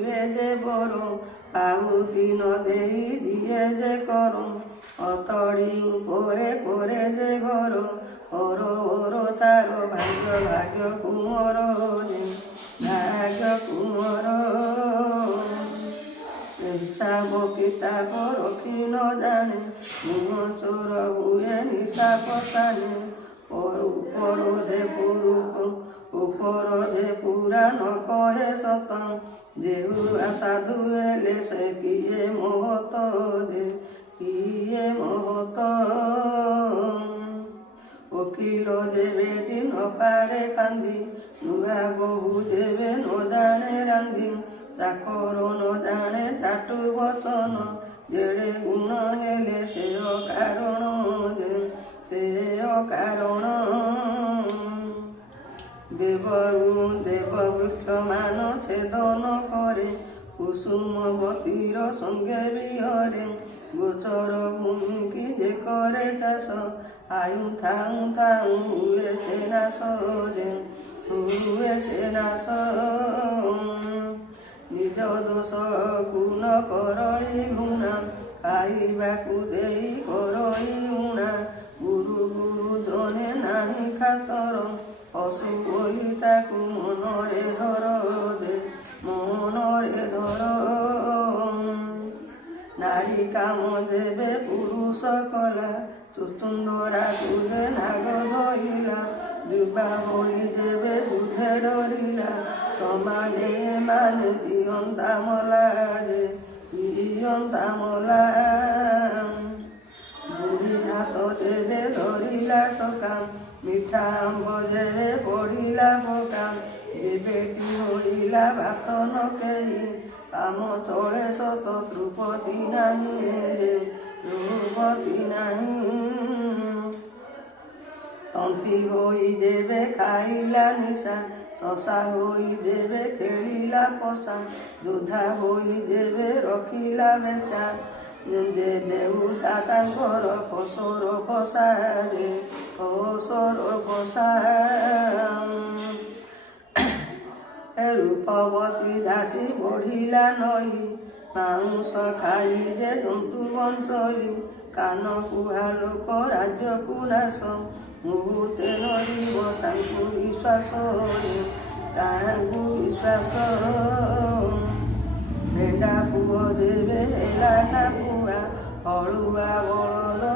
ହୁଏ ଯେ ବର ପାଉତି ନ ଦେଇ ଦିଏ ଯେ କର ଅତଡ଼ି ଉପରେ କରେ ଯେ ଘର ଓର ତାର ଭାଗ୍ୟ ଭାଗ୍ୟ କୁମର ରେ ଭାଗ୍ୟ କୁମର ହିସାବ କିତାବ ରଖି ନ ଜାଣେ ମୁହଁ ଚୋର ହୁଏ ନିଶା ପଶାଣେ ଉପର ଯେ ପୁରା ନ କହେ ସତ ଯେହୁ ସାଧୁ ହେଲେ ସେ କିଏ ମହତ ଯେ କିଏ ମହତ ଓକିଲ ଯେବେ ନ ପାରେ କାନ୍ଦି ନୂଆ ବୋହୂ ଯେବେ ନ ଜାଣେ ରାନ୍ଧି ଚାକର ନ ଜାଣେ ଚାଟୁ ବଚନ ଯେଡ଼େ ଗୁଣ ହେଲେ ସେ ଅକାରଣ ଯେ ସେ ଅକାରଣ ଦେବ ବୃକ୍ଷ ମାନ ଛେଦନ କରେ କୁସୁମବତୀର ସଙ୍ଗେ ବିହରେ ଗୋଚର ଭୂମିକି ଯେ କରେ ଚାଷ ଆୟୁ ଥାଉ ଥାଉ ହୁଏ ସେ ନାଶ ରେ ହୁଏ ସେ ନାଶ ନିଜ ଦୋଷକୁ ନ କରଇ ଘୃଣା ଖାଇବାକୁ ଦେଇ କରଇ ଉଣା ଗୁରୁ ଜଣେ ନାହିଁ ଖାତର ପଶୁ ବୋଲି ତାକୁ ମନରେ ଧର ଯେ ମନରେ ଧର ନାରୀ କାମ ଯେବେ ପୁରୁଷ କଲା ଚୁଚୁନ୍ଦରା ତୁଲେ ନାଗ ଧଇଲା ଯୁବା ହୋଇ ଯେବେ ଦୁଧେ ଡରିଲା ସମାନେ ମାନେ ଜିଅନ୍ତା ମଲା ଯେ ଜିଅନ୍ତା ମଲା ବୁଢ଼ୀ ହାତ ଯେବେ ଧରିଲା ଟକା ମିଠା ଆମ୍ବ ଯେବେ ପଡ଼ିଲା ପକା ଯେବେଟି ହୋଇଲା ଭାତ ନ କେହି କାମ ଚଳେ ସତ ତୃପତି ନାହିଁ ତୃପତି ନାହିଁ ତନ୍ତୀ ହୋଇ ଯେବେ ଖାଇଲା ନିଶା ଚଷା ହୋଇ ଯେବେ ଖେଳିଲା ପଶା ଯୋଦ୍ଧା ହୋଇ ଯେବେ ରଖିଲା ବେଶା ଯେବେ ଉଷା ତାଙ୍କର ଫସର ଫସାରେ ଫସର ଫସା ରୂପବତୀ ଦାସୀ ବଢ଼ିଲା ନଈ ମାଉଁସ ଖାଇ ଯେ ଜନ୍ତୁ ବଞ୍ଚଇ କାନ କୁହା ଲୋକ ରାଜ୍ୟକୁ ନାଶ ମୁହୂର୍ତ୍ତେ ନଯିବ ତାଙ୍କୁ ବିଶ୍ୱାସରେ ତାଙ୍କୁ ବିଶ୍ୱାସ ଭେଣ୍ଡା ପୁଅ ଯେବେ ହେଲା ଠାକୁଆ ଅଳୁଆ ବଳଦ